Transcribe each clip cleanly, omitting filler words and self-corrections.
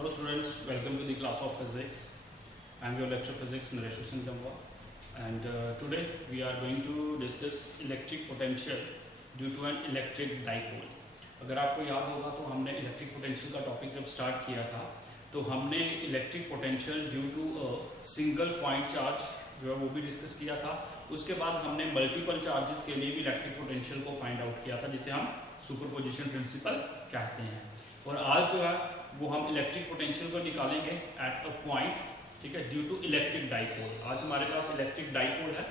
Hello students, welcome to the class of physics. I am your lecturer physics Naresh Hussain Jamwa, and today we are going to discuss electric potential due to an electric dipole. अगर आपको याद होगा तो हमने electric potential का topic जब start किया था तो हमने electric potential due to single point charge जो है वो भी डिस्कस किया था। उसके बाद हमने मल्टीपल चार्जेस के लिए भी इलेक्ट्रिक पोटेंशियल को फाइंड आउट किया था, जिसे हम सुपरपोजिशन प्रिंसिपल कहते हैं। और आज जो है वो हम इलेक्ट्रिक पोटेंशियल को निकालेंगे एट अ पॉइंट, ठीक है, ड्यू टू इलेक्ट्रिक डाइपोल। आज हमारे पास इलेक्ट्रिक डाइपोल है,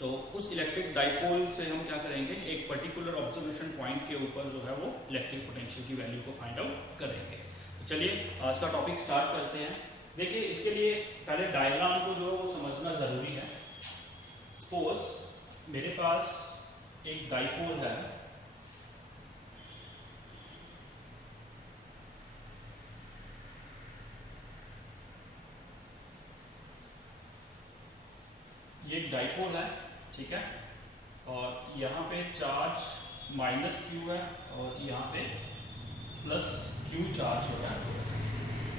तो उस इलेक्ट्रिक डाइपोल से हम क्या करेंगे, एक पर्टिकुलर ऑब्जर्वेशन पॉइंट के ऊपर जो है वो इलेक्ट्रिक पोटेंशियल की वैल्यू को फाइंड आउट करेंगे। तो चलिए आज का टॉपिक स्टार्ट करते हैं। देखिए, इसके लिए पहले डायग्राम को जो है वो समझना जरूरी है। सपोज मेरे पास एक डाइपोल है, ये एक डाइपोल है, ठीक है, और यहाँ पे चार्ज माइनस क्यू है और यहाँ पे प्लस क्यू चार्ज हो रहा है।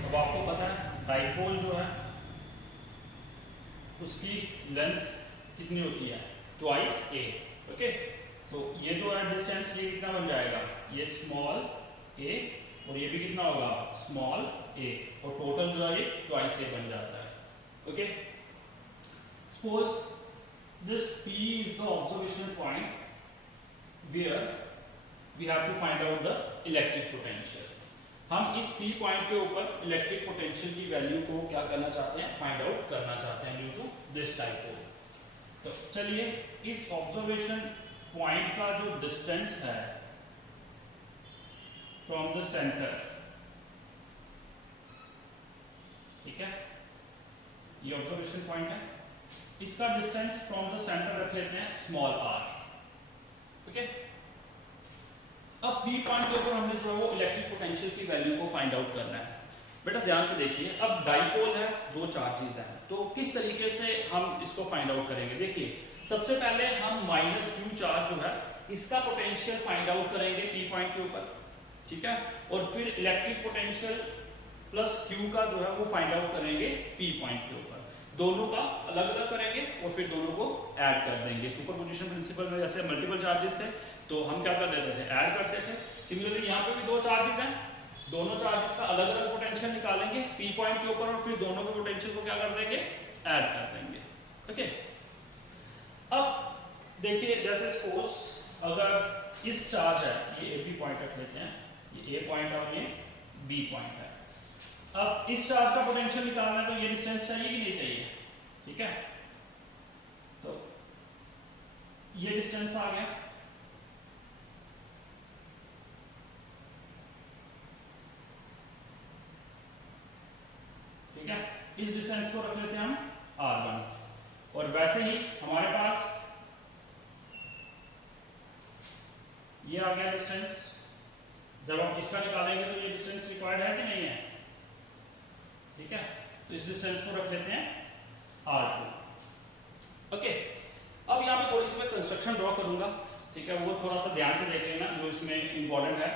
अब आपको पता है डाइपोल जो है उसकी लेंथ कितनी होती है, ट्वाइस ए। ओके, तो ये जो है डिस्टेंस ये कितना बन जाएगा, ये स्मॉल ए और ये भी कितना होगा, स्मॉल ए, और टोटल जो है ये ट्वाइस ए बन जाता है। Okay, suppose this P is the observation point where we have to find out the electric potential. हम इस P पॉइंट के ऊपर इलेक्ट्रिक पोटेंशियल की वैल्यू को क्या करना चाहते हैं, फाइंड आउट करना चाहते हैं ड्यू टू दिस डाइपोल। तो चलिए इस ऑब्जर्वेशन पॉइंट का जो डिस्टेंस है फ्रॉम द सेंटर, ठीक है, ये ऑब्जर्वेशन पॉइंट है, इसका डिस्टेंस फ्रॉम द सेंटर रख लेते हैं स्मॉल आर। ओके, अब P पॉइंट के ऊपर हमने जो है वो इलेक्ट्रिक पोटेंशियल की वैल्यू को फाइंड आउट करना है। बेटा ध्यान से देखिए, अब डाइपोल है, दो चार्जेस हैं, तो किस तरीके से हम इसको फाइंड आउट करेंगे। देखिए, सबसे पहले हम माइनस क्यू चार्ज जो है इसका पोटेंशियल फाइंड आउट करेंगे P पॉइंट के ऊपर, ठीक है, और फिर इलेक्ट्रिक पोटेंशियल प्लस क्यू का जो है वो फाइंड आउट करेंगे P पॉइंट के ऊपर। दोनों का अलग अलग करेंगे और फिर दोनों को ऐड कर देंगे। सुपरपोजिशन प्रिंसिपल में जैसे मल्टीपल चार्जेस थे तो हम क्या कर देते थे, ऐड करते थे। सिमिलरली यहाँ पे भी दो चार्जेस हैं, दोनों चार्जेस का अलग अलग पोटेंशियल निकालेंगे P पॉइंट के ऊपर और फिर दोनों के पोटेंशियल को क्या कर देंगे, ऐड कर देंगे। ओके, अब देखिए, जैसे सपोज अगर इस चार्ज है, ये AB पॉइंट रख लेते हैं, ये A पॉइंट और ये B पॉइंट है। अब इस चार्ज का पोटेंशियल निकालना है तो ये डिस्टेंस चाहिए कि नहीं चाहिए, ठीक है, तो ये डिस्टेंस आ गया। ठीक है, इस डिस्टेंस को रख लेते हैं हम R1, और वैसे ही हमारे पास ये आ गया डिस्टेंस। जब हम इसका निकालेंगे तो ये डिस्टेंस रिक्वायर्ड है कि नहीं है, ठीक है, तो इस डिस्टेंस को रख लेते हैं R2। ओके, अब यहाँ पे थोड़ी सी मैं कंस्ट्रक्शन ड्रॉ करूंगा, ठीक है, वो थोड़ा सा ध्यान से देख लेना, जो इसमें इंपॉर्टेंट है।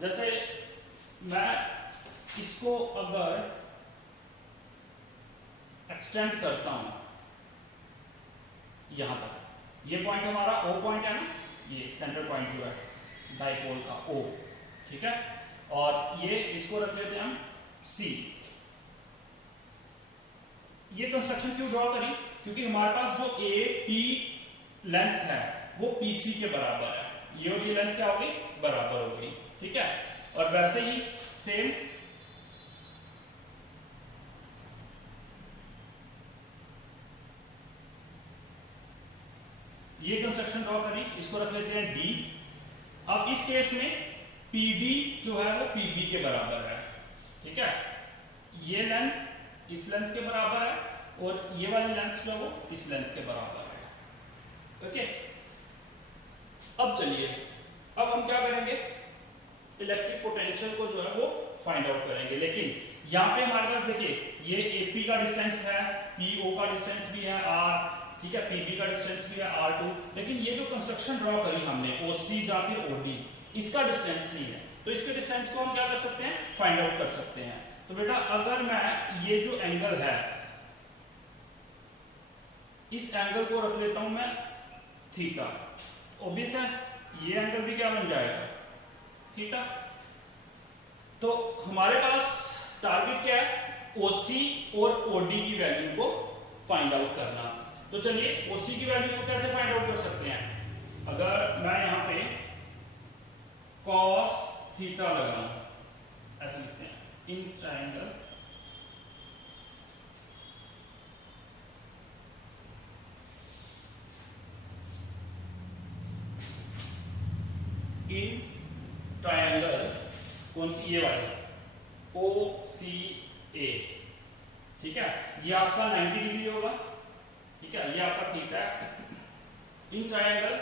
जैसे मैं इसको अगर एक्सटेंड करता हूं यहां तक, ये पॉइंट हमारा O पॉइंट है ना, ये सेंटर पॉइंट जो है डाइपोल का O, ठीक है, और ये इसको रख लेते हैं हम C। ये कंस्ट्रक्शन क्यों ड्रॉ करी, क्योंकि हमारे पास जो AP लेंथ है वो PC के बराबर है, ये और ये लेंथ क्या होगी, बराबर होगी, ठीक है। और वैसे ही सेम ये कंस्ट्रक्शन ड्रॉ करी, इसको रख लेते हैं D। अब इस केस में PD जो है वो PB के बराबर है, ठीक है, ये लेंथ इस लेंथ के बराबर है और ये वाली लेंथ जो है वो इस लेंथ के बराबर है। ओके, अब चलिए, अब हम क्या करेंगे, इलेक्ट्रिक पोटेंशियल को जो है वो फाइंड आउट करेंगे। लेकिन यहाँ पे हमारे पास देखिए, ये AP का डिस्टेंस है, PO का डिस्टेंस भी है R, ठीक है, PB का डिस्टेंस भी है R2, लेकिन ये जो कंस्ट्रक्शन ड्रॉ करी हमने OC या फिर OD, इसका डिस्टेंस नहीं है, तो इसके डिस्टेंस को हम क्या कर सकते हैं, फाइंड आउट कर सकते हैं। तो बेटा अगर मैं ये जो एंगल है, इस एंगल को रख लेता हूं मैं थीटा, ऑब्वियस है ये एंगल भी क्या बन जाएगा, थीटा। तो हमारे पास टारगेट क्या है, OC और OD की वैल्यू को फाइंड आउट करना। तो चलिए OC की वैल्यू को कैसे फाइंड आउट कर सकते हैं, अगर मैं यहां पे cos थीटा लगाऊं, ऐसे लिखते हैं, इन ट्रायंगल इन ट्रायंगल कौन सी, ये वाली OCA, ठीक है, ये आपका 90 डिग्री होगा, ठीक है, ये आपका थीटा है। इन ट्रायंगल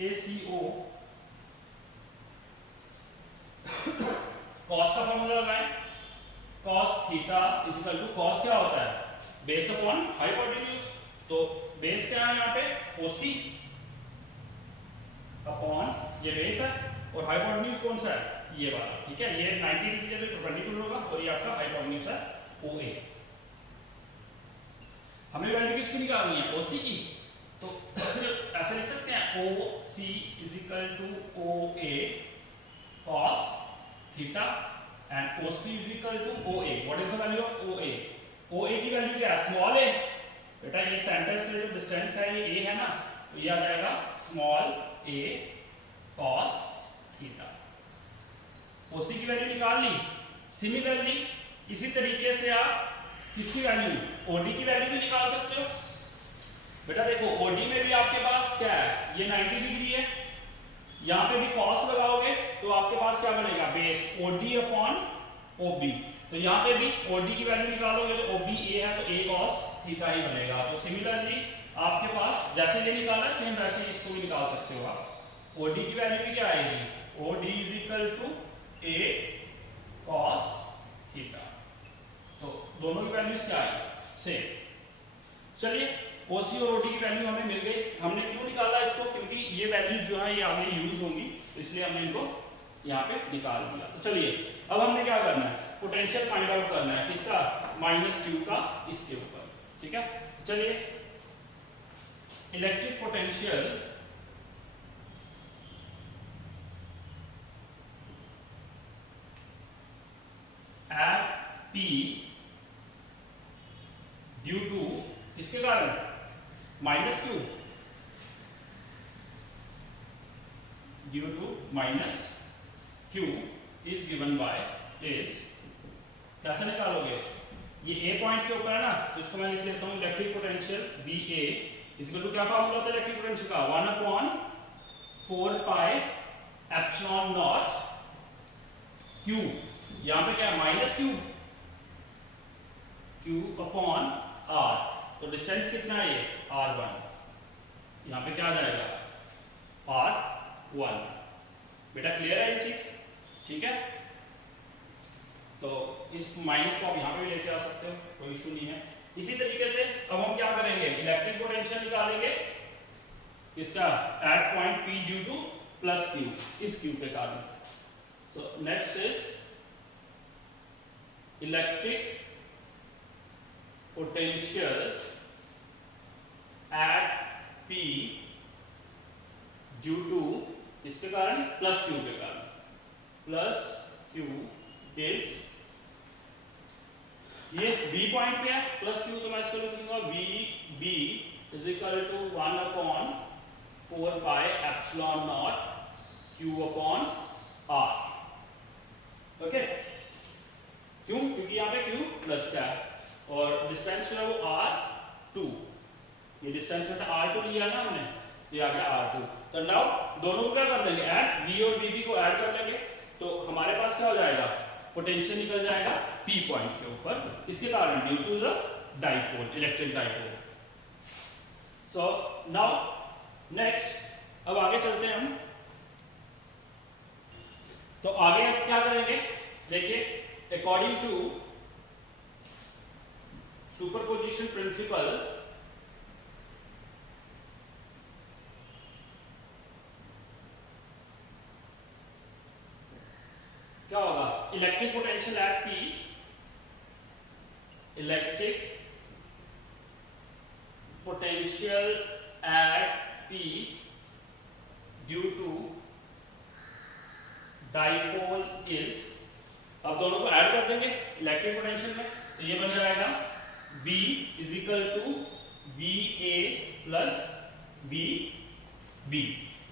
ACO cos का फॉर्मूला लगाएं, cos theta is equal to, cos क्या होता है, बेस अपॉन हाइपोटेन्यूज, तो बेस क्या है यहाँ पे OC अपॉन ये बेस है, और हाइपोटेन्यूज कौन सा है, ये वाला, ठीक है, ये 90 डिग्री है तो 22 होगा, और ये आपका हाइपोटेन्यूज है OA। हमें वैल्यू किसकी निकालनी है, OC की, तो ऐसे लिख सकते हैं OC is equal to OA cos theta and OC is equal to OA। What is the value of OA, OA की वैल्यू क्या है, स्मॉल a, बेटा ये सेंटर से जो डिस्टेंस है ये a है ना, तो ये आ जाएगा small a cos theta. OC की वैल्यू निकाल ली। सिमिलरली इसी तरीके से आप किसकी वैल्यू, OD की वैल्यू भी निकाल सकते हो। बेटा देखो OD में भी आपके पास क्या है, ये 90 डिग्री है, यहाँ पे भी cos लगाओगे तो आपके पास क्या बनेगा, बेस OD अपॉन OB, तो यहाँ पे भी OD की वैल्यू निकालोगे तो OB A है तो A cos थीटा ही बनेगा। तो सिमिलरली आपके पास जैसे ये निकाला सेम वैसे ही इसको भी निकाल सकते हो आप। OD की वैल्यू भी क्या आएगी, OD is equal to A cos theta, तो दोनों की वैल्यूज क्या आई, सेम। चलिए OC और OD की वैल्यू हमें मिल गई। हमने क्यों निकाला इसको, क्योंकि ये वैल्यूज जो है ये आगे यूज होंगी, इसलिए हमने इनको यहाँ पे निकाल दिया। तो चलिए अब हमने क्या करना है, पोटेंशियल फाइंड आउट करना है, किसका, -q का इसके ऊपर, ठीक है। चलिए electric potential at P due to, किसके कारण, -q, due to -q is given by is, कैसे निकालोगे, ये A पॉइंट के ऊपर है ना, तो इसको मैं लिख लेता हूं electric potential VA is equal to, क्या फार्मूला होता है इलेक्ट्रिक पोटेंशियल का, 1/4 पाई एप्सिलॉन नॉट q, यहां पे क्या है -q, q अपॉन r, तो डिस्टेंस कितना है ये r1, यहां पे क्या आ जाएगा r1। बेटा क्लियर है ये चीज, ठीक है। तो इस माइनस को आप यहां पे भी लेके आ सकते हो, कोई इशू नहीं है। इसी तरीके से अब हम क्या करेंगे, इलेक्ट्रिक पोटेंशियल निकालेंगे इसका at point P due to +q, इस q के कारण। So next is electric potential at P due to, इसके कारण +q के कारण, +q इज, ये B पॉइंट पे है, +q, तो मैं इसको लिख दूंगा B is equal to 1/4 pi epsilon naught q upon r, okay. क्यों, क्योंकि यहाँ पे q प्लस का है और डिस्टेंस जो है वो r2, ये डिस्टेंस में r2 लिया ना हमने, ये आ गया r2। तो नाउ दोनों को क्या कर देंगे, ऐड b और bb को ऐड कर लेंगे, तो हमारे पास क्या हो जाएगा, पोटेंशियल निकल जाएगा P पॉइंट के ऊपर, इसके कारण due to the dipole, electric dipole. So now next, अब आगे चलते हैं हम। तो आगे अब क्या करेंगे, देखिए अकॉर्डिंग टू सुपरपोजिशन प्रिंसिपल, क्या होगा, electric potential at P, electric potential at P due to dipole is, अब दोनों को ऐड कर देंगे इलेक्ट्रिक पोटेंशियल में, तो ये बन जाएगा V is equal to VA plus VB,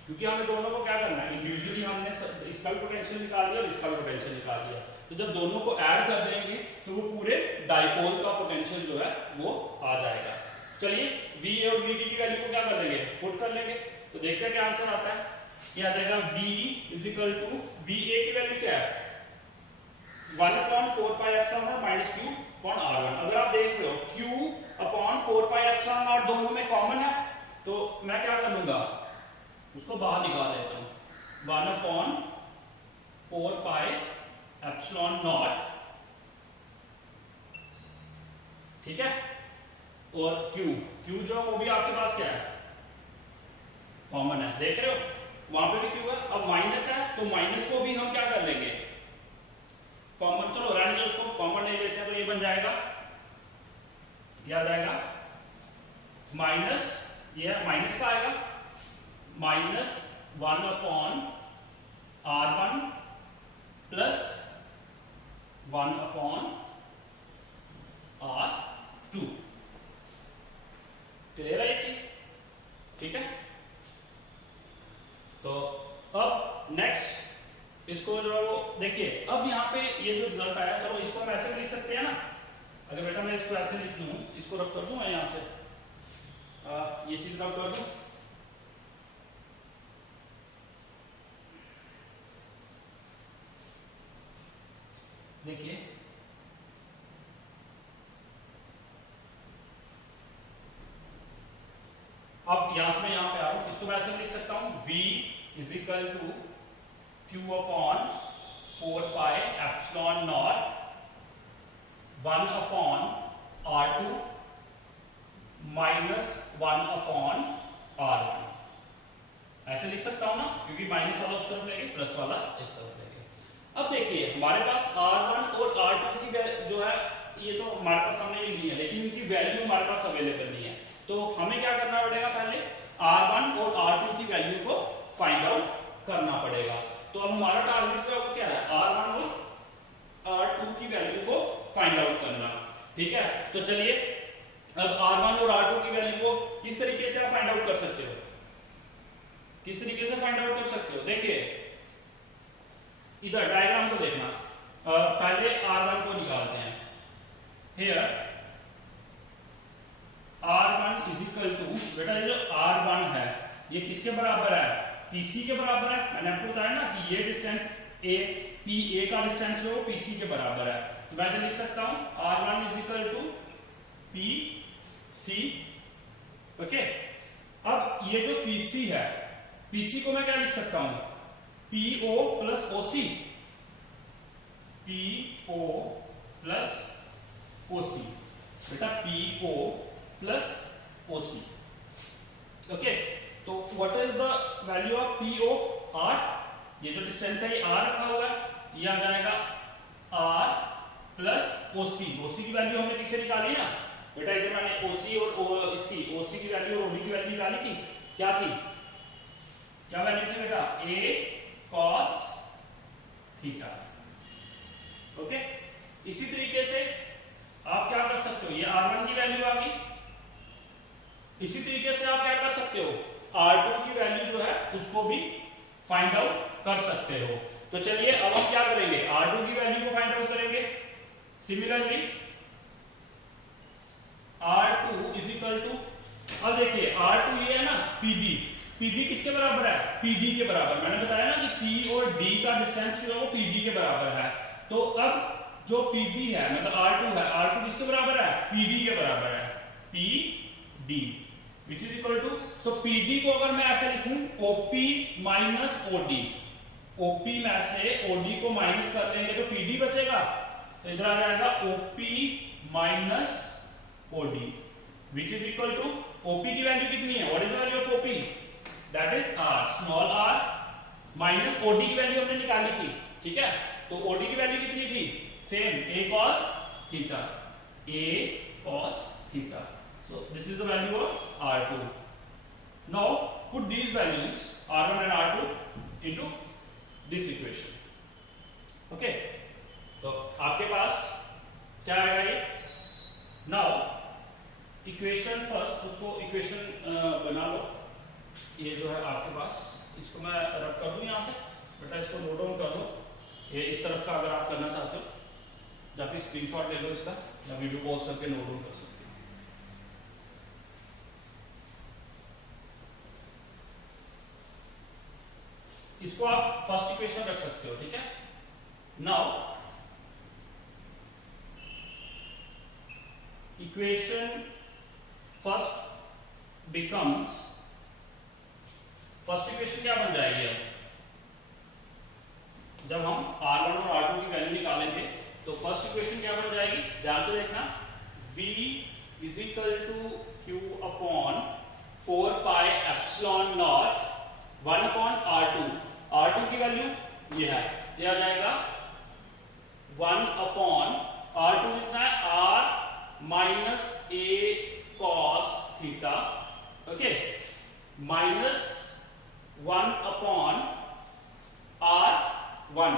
क्योंकि हमें दोनों को क्या करना है, इंडिविजुअली हमने इसका भी पोटेंशियल निकाल लिया और इसका भी पोटेंशियल निकाल लिया, तो जब दोनों को ऐड कर देंगे तो वो पूरे डाइपोल का पोटेंशियल जो है वो आ जाएगा। चलिए VA और VB की वैल्यू को क्या कर लेंगे, पुट कर लेंगे, तो देखते हैं क्या आंसर आता है। क्या आ जाएगा, V is equal to VA की वैल्यू क्या है 1/4πε0 माइनस Q अपॉन R1। अगर आप देख रहे हो Q अपॉन 4πε0 दोनों में कॉमन है, तो मैं क्या कर लूंगा, उसको बाहर निकाल लेता हूं, 1/4πε0, ठीक है, और Q जो वो भी आपके पास क्या है, कॉमन है, देख रहे हो वहां पे भी Q है। अब माइनस है तो माइनस को भी हम क्या कर लेंगे, कॉमन, चलो रहने उसको कॉमन नहीं लेते हैं, तो ये बन जाएगा, क्या आ जाएगा, माइनस, ये माइनस का आएगा -1/R1 प्लस 1/R2। क्लियर है ये चीज, ठीक है। तो अब नेक्स्ट इसको जो देखिए, अब यहाँ पे ये जो रिजल्ट आया, चलो इसको हम ऐसे लिख सकते हैं ना, अगर बेटा मैं इसको ऐसे लिख दूं, इसको रब कर दूं मैं यहाँ से, ये चीज रब कर दूं, देखिए अब यहां से मैं यहाँ पे आ रहा हूं, इसको मैं ऐसे लिख सकता हूं, V is equal to Q upon 4πε0 1/R2 minus 1/R1, ऐसे लिख सकता हूं ना, क्योंकि माइनस वाला उस तरफ लेंगे, प्लस वाला इस तरफ लेंगे। अब देखिए हमारे पास R1 और R2 की जो है, ये तो हमारे पास सामने ये नहीं है, लेकिन इनकी वैल्यू हमारे पास अवेलेबल नहीं है, तो हमें क्या करना पड़ेगा, पहले R1 और R2 की वैल्यू को फाइंड आउट करना पड़ेगा। तो अब हमारा टारगेट जो है वो क्या है, R1 और R2 की वैल्यू को फाइंड आउट करना, ठीक है। तो चलिए अब R1 और R2 की वैल्यू को किस तरीके से आप फाइंड आउट कर सकते हो, किस तरीके से फाइंड आउट कर सकते हो, देखिए इधर डायग्राम को देखना, पहले R1 को निकालते हैं, here R1 is equal to, बेटा ये जो R1 है ये किसके बराबर है, PC के बराबर है। मैंने आपको बताया ना कि ये डिस्टेंस PA का डिस्टेंस जो PC के बराबर है, तो मैं लिख सकता हूं R1 is equal to PC, okay. अब ये जो PC है, PC को मैं क्या लिख सकता हूं, PO plus OC, PO plus OC, बेटा PO प्लस OC, ओके। तो what is the value of PO, R, ये जो डिस्टेंस है ये R रखा हुआ है, ये आ जाएगा R प्लस OC, OC की वैल्यू हमने पीछे निकाली ना बेटा, इधर मैंने OC और इसकी OC की वैल्यू और OD की वैल्यू निकाली थी, क्या थी, क्या वैल्यू थी बेटा, A cos थीटा, ओके। इसी तरीके से आप क्या कर सकते हो, ये R1 की वैल्यू आ गई, इसी तरीके से आप क्या कर सकते हो, R2 की वैल्यू जो है उसको भी फाइंड आउट कर सकते हो। तो चलिए अब हम क्या करेंगे, R2 की वैल्यू को फाइंड आउट करेंगे। Similarly R2 is equal to, अब देखिए R2 ये है ना PB किसके बराबर है, PD के बराबर। मैंने बताया ना कि P और D का डिस्टेंस जो है वो PD के बराबर है, तो अब जो PB है मतलब R2 है, R2 किसके बराबर है, PD के बराबर है, PD which is equal to, तो PD को अगर मैं ऐसे लिखूं OP माइनस OD, OP में से OD को माइनस कर लेंगे तो PD बचेगा, तो इधर आ जाएगा OP minus OD which is equal to, OP की वैल्यू कितनी है, what is the value of OP, that is R, small r, minus OD की वैल्यू हमने निकाली थी ठीक है। तो ओडी की वैल्यू कितनी थी, same a cos theta, a cos theta. So this is the value of R2. Now put these values R1 and R2 into this equation. Okay, तो आपके पास क्या आएगा ये, now इक्वेशन फर्स्ट, उसको इक्वेशन बना लो। ये जो है आपके पास, इसको मैं रब कर दूं यहाँ से, बेटा इसको नोट डाउन कर लो। ये इस तरफ का अगर आप करना चाहते हो या फिर स्क्रीनशॉट ले लो इसका, या वीडियो पॉज करके नोट डाउन कर सकते हो। इसको आप फर्स्ट इक्वेशन रख सकते हो, ठीक है। Now equation first becomes, first equation क्या बन जाएगी अब, जब हम R1 और R2 की वैल्यू निकालेंगे तो फर्स्ट इक्वेशन क्या बन जाएगी, ध्यान से देखना, V is equal to Q upon 4 pi epsilon naught 1 upon R2। R2 की वैल्यू ये है, ये आ जाएगा 1 अपॉन R2 कितना है, R minus A cos theta, okay, minus 1 upon R1,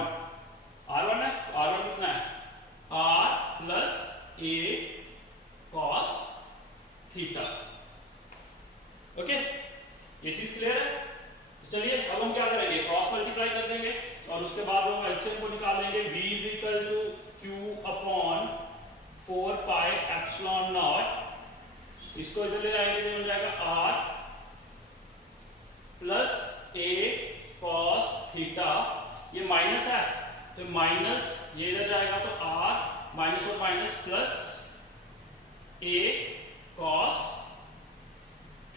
R1 है, R1 कितना है, R plus A cos theta, okay, ये चीज क्लियर है। चलिए अब हम क्या करेंगे, क्रॉस मल्टीप्लाई कर देंगे और उसके बाद हम एलसीएम को निकाल लेंगे। v is equal to q upon 4 pi epsilon naught, इसको इधर ले जाएंगे तो हो जाएगा r plus a cos theta, ये माइनस है तो माइनस, ये इधर जाएगा तो r माइनस और minus plus a cos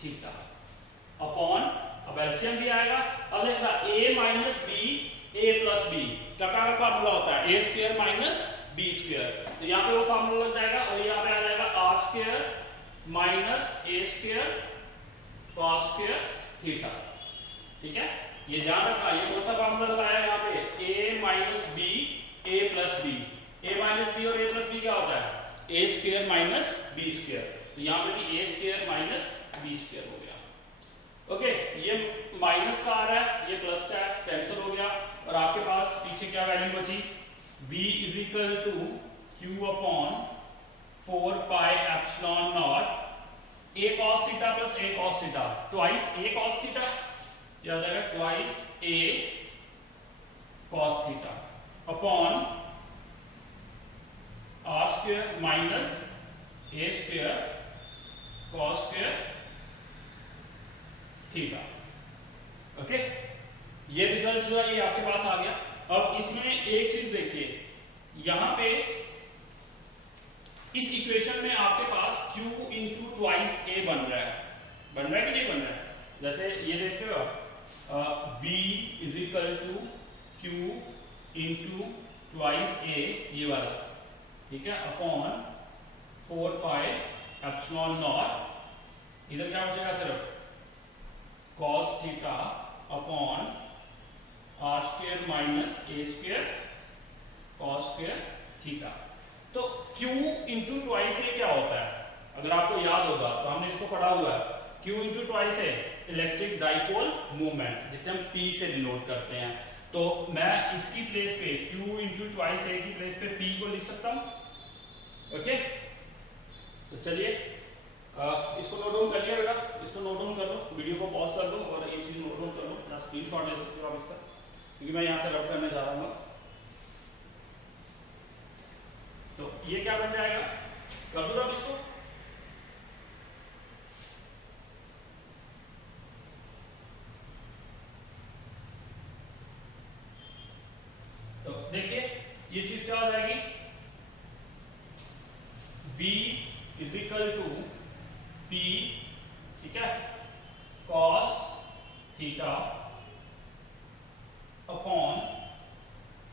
theta upon, अब एलसीएम भी आएगा। अब देखना a minus b, a plus b का क्या फार्मूला होता है, a square minus b square, तो यहाँ पे वो फार्मूला लग जाएगा और यहाँ पे आ जाएगा r square minus a square cos square theta, ठीक है। ये ध्यान रखना, ये कौन सा फार्मूला लगाया है यहाँ पे, a minus b, a plus b, a minus b और a प्लस बी क्या होता है, a square minus b square, तो यहाँ पे भी a square minus b square हो गया, ओके। ये माइनस का आ रहा है, ये प्लस का कैंसिल हो गया और आपके पास पीछे क्या वैल्यू बची, v is equal to q upon 4 pi epsilon naught a cos theta plus a cos theta, twice a cos theta, ये आ जाएगा twice a cos theta upon r square minus a square cos square theta, okay. ये result जो है ये आपके पास आ गया। अब इसमें एक चीज देखिए, यहां पे इस इक्वेशन में आपके पास q इंटू ट्वाइस a बन रहा है कि नहीं बन रहा है, जैसे ये देखते हो आप, v is equal to q into twice a, ये वाला, ठीक है, अपॉन 4 पाई एप्सिलॉन नॉट, इधर क्या बचेगा सिर्फ cos theta upon r square minus a square cos square theta. तो q इंटू ट्वाइस a क्या होता है, अगर आपको याद होगा तो हमने इसको पढ़ा हुआ है, q into twice a electric dipole movement, जिसे हम p से डिनोट करते हैं। तो मैं इसकी प्लेस पे q इंटू ट्वाइस a की प्लेस पे p को लिख सकता हूं, ओके। तो चलिए इसको नोट डाउन कर लिया बेटा, इसको नोट डाउन कर लो, वीडियो को पॉज कर लो और ये चीज नोट डाउन कर लो, या स्क्रीनशॉट ले सकते हो आप इसका, क्योंकि मैं यहाँ से रब करने जा रहा हूँ। तो ये क्या बन जाएगा, कर दो रब इसको, तो देखिए ये चीज क्या हो जाएगी, v is equal to p, ठीक है, cos theta upon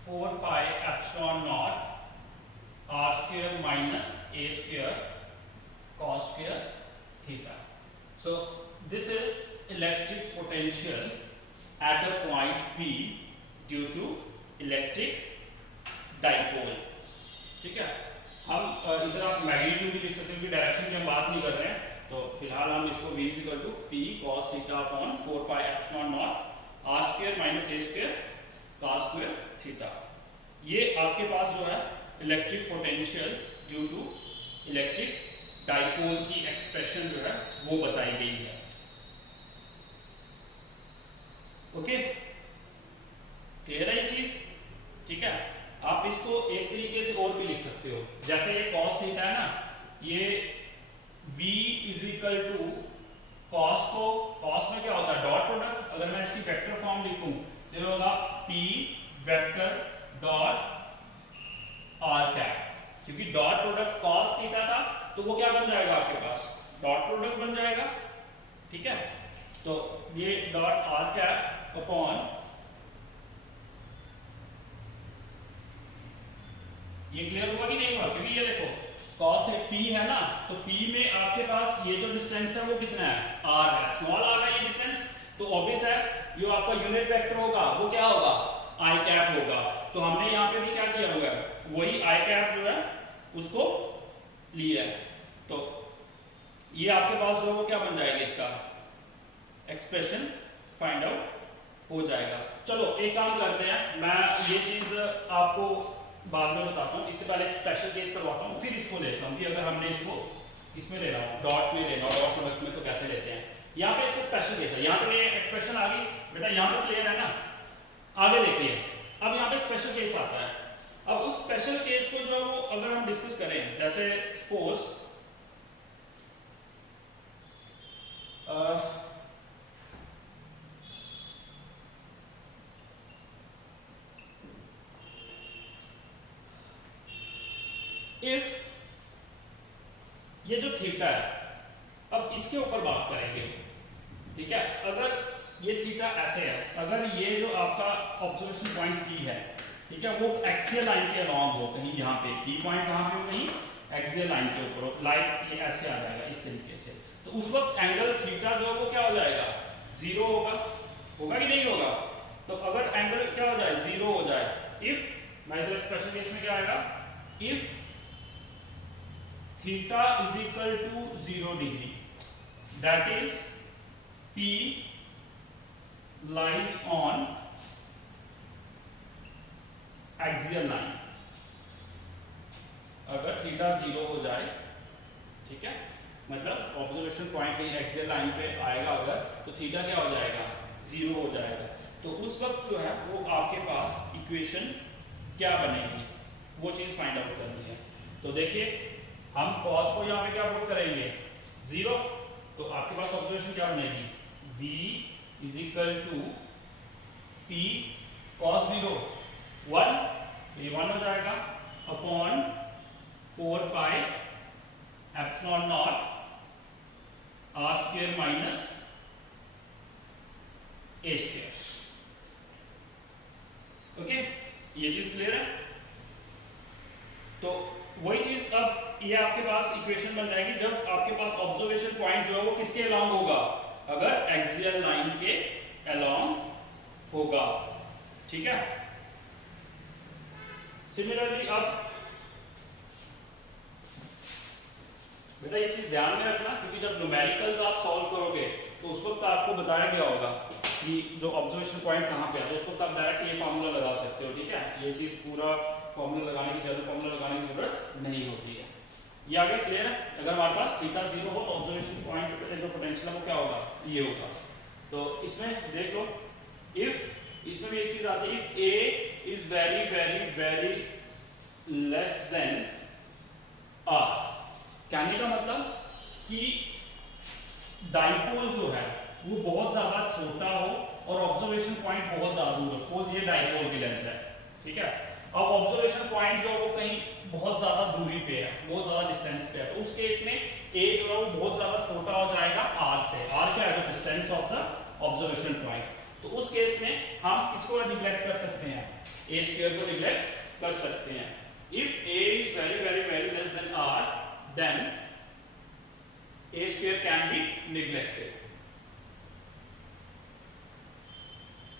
4 pi epsilon naught r square minus a square cos square theta. So this is electric potential at a point P due to electric dipole. ठीक है, हम इधर आप magnitude भी लिख सकते हैं, क्योंकि डायरेक्शन की हम बात नहीं कर रहे हैं, तो फिलहाल हम इसको v equal to p cos theta upon 4 pi epsilon naught r square minus a square cos square theta. ये आपके पास जो है electric potential due to electric dipole की एक्सप्रेशन जो है वो बताई गई है। ओके, क्लियर है ये चीज? ठीक है, आप इसको एक तरीके से और भी लिख सकते हो, जैसे ये cos थीटा है ना, ये v is equal to cos को, cos में क्या होता है डॉट प्रोडक्ट, अगर मैं इसकी वेक्टर फॉर्म लिखूं तो होगा p vector dot r cap, क्योंकि डॉट प्रोडक्ट cos थीटा था तो वो क्या बन जाएगा आपके पास डॉट प्रोडक्ट बन जाएगा। ठीक है, तो ये डॉट r कैप अपॉन, ये क्लियर हुआ कि नहीं हुआ? क्योंकि ये देखो cos है p है ना, तो p में आपके पास ये जो डिस्टेंस है वो कितना है r है, स्मॉल r है ये डिस्टेंस, तो ऑब्वियस है जो आपका यूनिट वेक्टर होगा वो क्या होगा i कैप होगा। तो हमने यहाँ पे भी क्या किया हुआ है, वही i कैप जो है उसको लिया है, तो ये आपके पास जो वो क्या बन जाएगा, इसका एक्सप्रेशन फाइंड आउट हो जाएगा। चलो एक काम करते हैं, मैं ये चीज आपको बाद में बताता हूँ, इससे पहले एक स्पेशल केस करवाता हूँ, फिर इसको लेता हूँ कि अगर हमने इसको इसमें ले रहा हूँ डॉट में लेना डॉट प्रोडक्ट में तो कैसे लेते हैं। यहाँ पे इसका स्पेशल केस है, यहाँ पे ये एक्सप्रेशन आ गई बेटा, यहाँ पे क्लियर है ना, आगे देखिए। अब यहाँ पे स्पेशल केस आता है, अब उस स्पेशल केस को जो है वो अगर हम डिस्कस करें, जैसे सपोज इफ ये जो थीटा है, अब इसके ऊपर बात करेंगे। ठीक है, अगर ये थीटा ऐसे है, अगर ये जो आपका ऑब्जर्वेशन पॉइंट P है, ठीक है, वो एक्सियल लाइन के अलॉन्ग हो, कहीं यहाँ पे P पॉइंट कहाँ पे हो, कहीं एक्सियल लाइन के ऊपर, लाइक ये ऐसे आ जाएगा इस तरीके से, तो उस वक्त एंगल थीटा जो है वो क्या हो जाएगा जीरो होगा, होगा कि नहीं होगा? तो अगर एंगल क्या हो जाए जीरो हो जाए, इफ मैं इधर स्पेशल केस में क्या आएगा, if theta is equal to 0 degree, that is P lies on axial line, अगर थीटा 0 हो जाए, ठीक है, मतलब ऑब्जर्वेशन पॉइंट कहीं एक्सियल लाइन पे आएगा अगर, तो थीटा क्या हो जाएगा 0 हो जाएगा, तो उस वक्त जो है वो आपके पास इक्वेशन क्या बनेगी वो चीज फाइंड आउट करनी है। तो देखिए हम cos को यहाँ पे क्या पुट करेंगे 0, तो आपके पास ऑब्जर्वेशन क्या बनेगी v is equal to p cos 0 1, ये 1 हो जाएगा upon 4 pi epsilon naught r square minus a square. Okay, ये चीज क्लियर है? तो वही चीज अब ये आपके पास इक्वेशन बन जाएगी जब आपके पास ऑब्जर्वेशन पॉइंट जो है वो किसके अलोंग होगा, अगर एक्सियल लाइन के अलोंग होगा। ठीक है, सिमिलरली अब बेटा ये चीज ध्यान में रखना, क्योंकि जब न्यूमेरिकल्स आप सॉल्व करोगे तो उस वक्त आपको बताया गया होगा कि जो ऑब्जर्वेशन पॉइंट कहाँ पे है, तो उस वक्त आप डायरेक्ट ये फार्मूला लगा सकते हो। ठीक है, ये चीज पूरा फार्मूला लगाने की ज्यादा फार्मूला लगाने की जरूरत नहीं होती है। ये आगे क्लियर है? अगर हमारे पास थीटा 0 हो तो ऑब्जर्वेशन पॉइंट पे जो पोटेंशियल है वो क्या होगा, ये होगा। तो इसमें देख लो, इफ इसमें भी एक चीज आती है, if a is very very very less than r, कहने का मतलब कि डाइपोल जो है वो बहुत ज्यादा छोटा हो और ऑब्जर्वेशन पॉइंट बहुत ज्यादा दूर हो। सपोज ये डाइपोल की लेंथ है, ठीक है, अब ऑब्जर्वेशन पॉइंट जो है वो कहीं बहुत ज्यादा दूरी पे है, बहुत ज्यादा डिस्टेंस पे है, तो उस केस में a जो है वो बहुत ज्यादा छोटा हो जाएगा r से। r क्या है, distance of the observation point. तो उस केस में हम इसको निग्लेक्ट कर सकते हैं, a स्क्वायर को निग्लेक्ट कर सकते हैं। If a is very very very less than r, then a square can be neglected.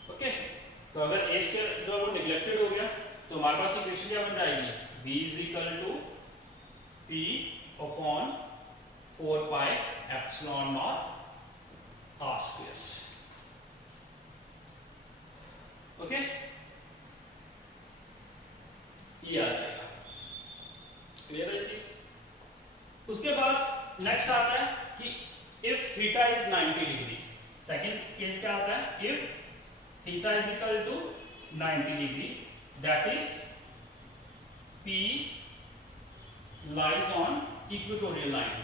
Okay, तो अगर a स्क्वायर जो है वो निगलेक्टेड हो गया तो हमारे पास इक्वेशन क्या बन जाएगी, v is equal to p upon 4 pi epsilon naught r square. Okay, ये आ जाएगा। क्लियर है चीज। उसके बाद नेक्स्ट आता है कि if theta is 90 degree, second case क्या आता है, if theta is equal to 90 degree that is P lies on equatorial line।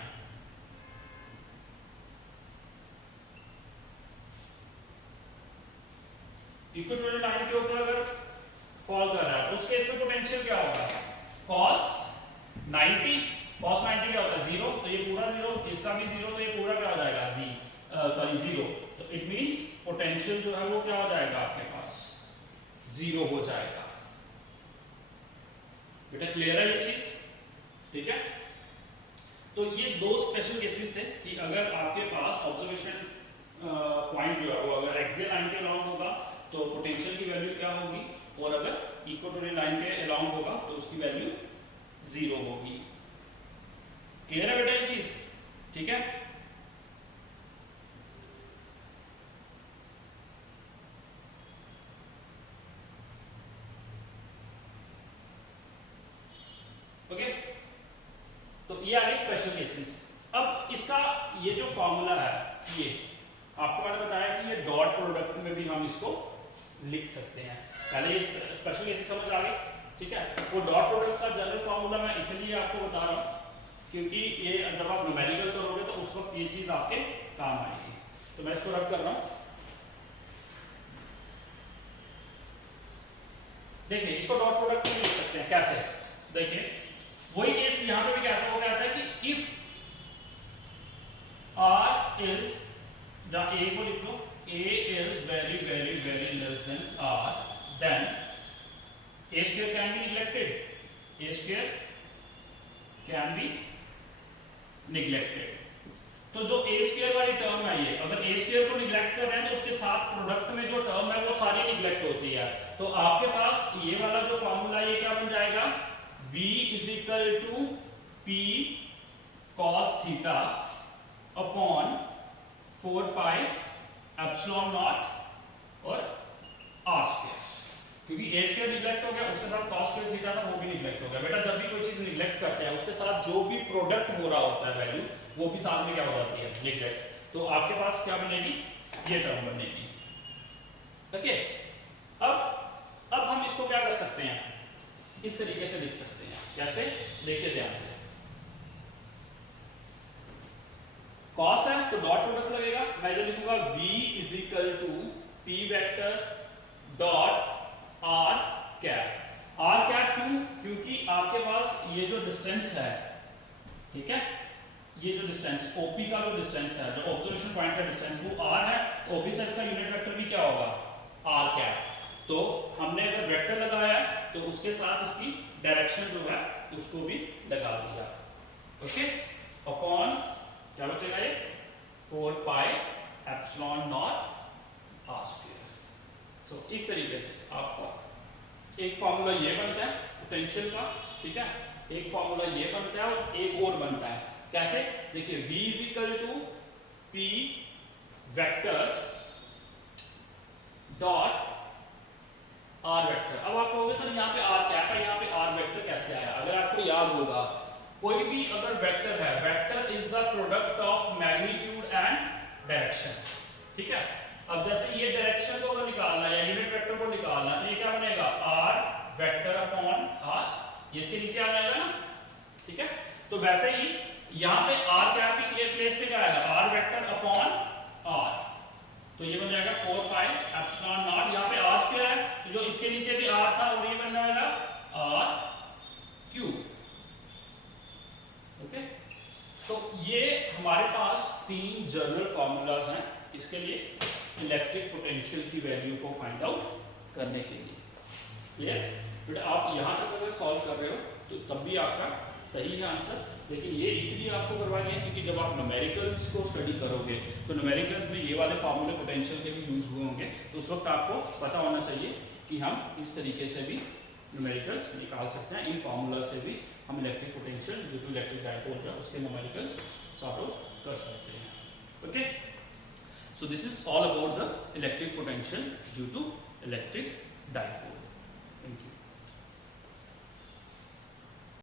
Equatorial line के ऊपर अगर फॉल कर रहा है तो उस केस में पोटेंशियल क्या होगा, cos 90 क्या होता है 0, तो ये पूरा 0, इसका भी 0, तो ये पूरा क्या हो जाएगा 0। तो इट मींस पोटेंशियल जो है वो क्या हो जाएगा आपके पास 0 हो जाएगा। बेटा क्लियर है ये चीज, ठीक है। तो ये दो स्पेशल केसेस थे कि अगर आपके पास ऑब्जर्वेशन पॉइंट जो है वो अगर एक्सियल लाइन के अलाउंग होगा तो पोटेंशियल की वैल्यू क्या होगी, और अगर इक्वेटोरियल लाइन के अलाउंग होगा तो उसकी वैल्यू 0 होगी। क्लियर है बेटा ये चीज, ठीक है। ओके, तो ये आ गए स्पेशल केसेस। अब इसका ये जो फॉर्मूला है, ये आपको मैंने बताया कि ये डॉट प्रोडक्ट में भी हम इसको लिख सकते हैं। पहले ये स्पेशल केसेस समझ आ गए, ठीक है। वो डॉट प्रोडक्ट का जनरल फॉर्मूला मैं इसलिए आपको बता रहा हूं क्योंकि ये जब आप न्यूमेरिकल करोगे तो उस वक्त ये चीज आपके काम आएगी। तो मैं इसको रब कर रहा हूं। देखिए इसको डॉट प्रोडक्ट में लिख सकते हैं कैसे, देखिए वही केस यहां पे भी कहता है, वो कहता है कि इफ r इज, जहां a को लिख लो, a is very very very less than r, then a square can be neglected, a square can be neglected. तो जो a स्क्वायर वाली टर्म है ये, अगर a स्क्वायर को निगलेक्ट कर रहे हैं तो उसके साथ प्रोडक्ट में जो टर्म है वो सारी निगलेक्ट होती है। तो आपके पास ये वाला जो फॉर्मूला ये क्या बन जाएगा, v is equal to p cos theta upon 4 pi epsilon naught और r स्क्वायर। क्योंकि a स्क्वायर निगलेक्ट हो गया, उसके साथ cos स्क्वायर थीटा था वो भी निगलेक्ट हो गया। बेटा जब भी कोई चीज निगलेक्ट करते हैं उसके साथ जो भी प्रोडक्ट हो रहा होता है वैल्यू, वो भी साथ में क्या हो जाती है, निगलेक्ट। तो आपके पास क्या बनेगी, ये टर्म बनेगी। ओके, अब हम इसको क्या कर सकते हैं, इस तरीके से लिख सकते हैं। कैसे, देखिए ध्यान से। cos है तो डॉट प्रोडक्ट लगेगा, मैं इधर लिखूंगा v is equal to p vector dot r cap. r cap क्यों, क्योंकि आपके पास ये जो डिस्टेंस है, ठीक है, ये जो डिस्टेंस OP का जो डिस्टेंस है, जो ऑब्जर्वेशन पॉइंट का डिस्टेंस वो r है, तो OP से इसका यूनिट वेक्टर भी क्या होगा, r कैप। तो हमने अगर वेक्टर लगाया तो उसके साथ इसकी डायरेक्शन जो है उसको भी लगा दिया। ओके, अपॉन क्या बचेगा ये 4 pi epsilon naught r square. So इस तरीके से आपका एक फार्मूला ये बनता है पोटेंशियल का, ठीक है, एक फार्मूला ये बनता है और एक और बनता है। कैसे, देखिए v is equal to p vector dot r vector. अब आप कहोगे सर यहाँ पे r कैप है, यहाँ पे r वेक्टर कैसे आया। अगर आपको याद होगा कोई भी अगर वेक्टर है, vector is the product of magnitude and direction, ठीक है। अब जैसे ये डायरेक्शन को अगर निकालना है या यूनिट वेक्टर को निकालना है तो ये क्या बनेगा, r वेक्टर अपॉन r, ये इसके नीचे आ जाएगा ना, ठीक है। तो वैसे ही यहाँ पे r कैप की प्लेस पे क्या आएगा, r वेक्टर अपॉन r, तो ये बन जाएगा 4 पाई एप्सिलॉन नॉट, यहाँ पे r स्क्वायर है तो जो इसके नीचे भी r था वो ये बन जाएगा r क्यूब। ओके, तो ये हमारे पास 3 जनरल फार्मूलाज हैं इसके लिए इलेक्ट्रिक पोटेंशियल की वैल्यू को फाइंड आउट करने के लिए। क्लियर, बट आप यहां तक अगर सॉल्व कर रहे हो तो तब भी आपका सही है आंसर। लेकिन ये इसलिए आपको करवा दिया क्योंकि जब आप न्यूमेरिकल्स को स्टडी करोगे तो न्यूमेरिकल्स में ये वाले फार्मूले पोटेंशियल के भी यूज हुए होंगे, तो उस वक्त आपको पता होना चाहिए कि हम इस तरीके से भी न्यूमेरिकल्स निकाल सकते हैं, इन फार्मूला से भी हम electric potential due to electric dipole का उसके न्यूमेरिकल्स सॉर्ट आउट कर सकते हैं। Okay, so this is all about the electric potential due to electric dipole.